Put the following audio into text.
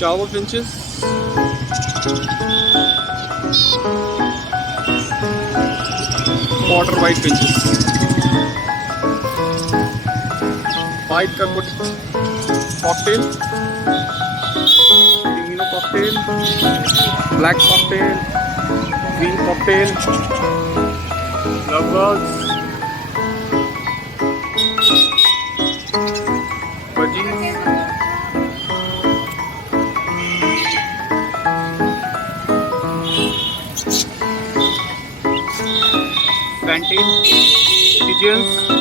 Java finches, water white finches, white cocktail, Dimino cocktail, black cocktail, green cocktail, lovebirds, budgies, plantain, pigeons,